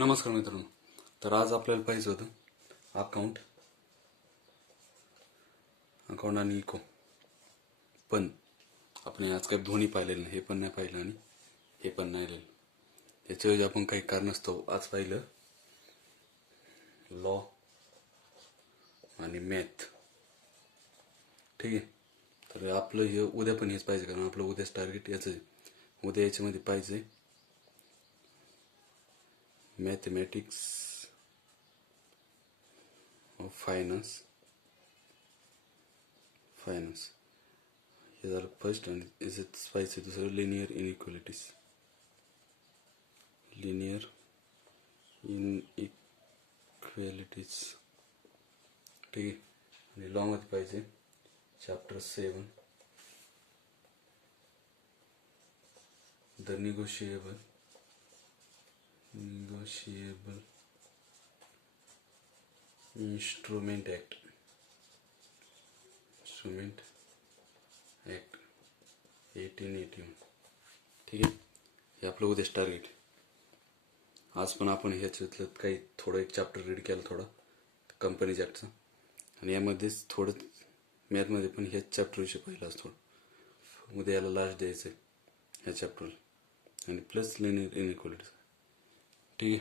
नमस्कार मित्रांनो. तर आज आपल्याला पाहिजे होतं अकाउंट आणि इको, पण आपण आज काही दोन्ही पाहिलेलं नाही. हे पण नाही पाहिलं आणि हे पण नाही लिहिलं. याच्याऐवजी आपण काही कारणास्तव आज पाहिलं लॉ आणि मॅथ. ठीक आहे. तर आपलं हे उद्या पण हेच पाहिजे, कारण आपलं उद्याच टार्गेट याचं आहे. उद्या याच्यामध्ये पाहिजे मॅथमॅटिक्स ऑफ फायनान्स हे झालं फर्स्ट. आणि याच्यात पाहिजे दुसरं लिनियर इनइक्वालिटीज. ठीक आहे. आणि लॉ मध्ये पाहिजे chapter 7 the negotiable instrument act 1881. ठीक आहे. हे आपलं उद्याच टार्गेट. आज पण आपण ह्याच्यातलं काही थोडं एक चॅप्टर रीड केलं, थोडं कंपनी ॲक्टचं, आणि यामध्येच थोडं मॅथमध्ये पण ह्याच चॅप्टरविषयी पहिलं आज थोडं. उद्या याला लास्ट द्यायचं आहे ह्या चॅप्टरला, आणि प्लस लिनियर इनइक्वालिटीज. ठीक आहे.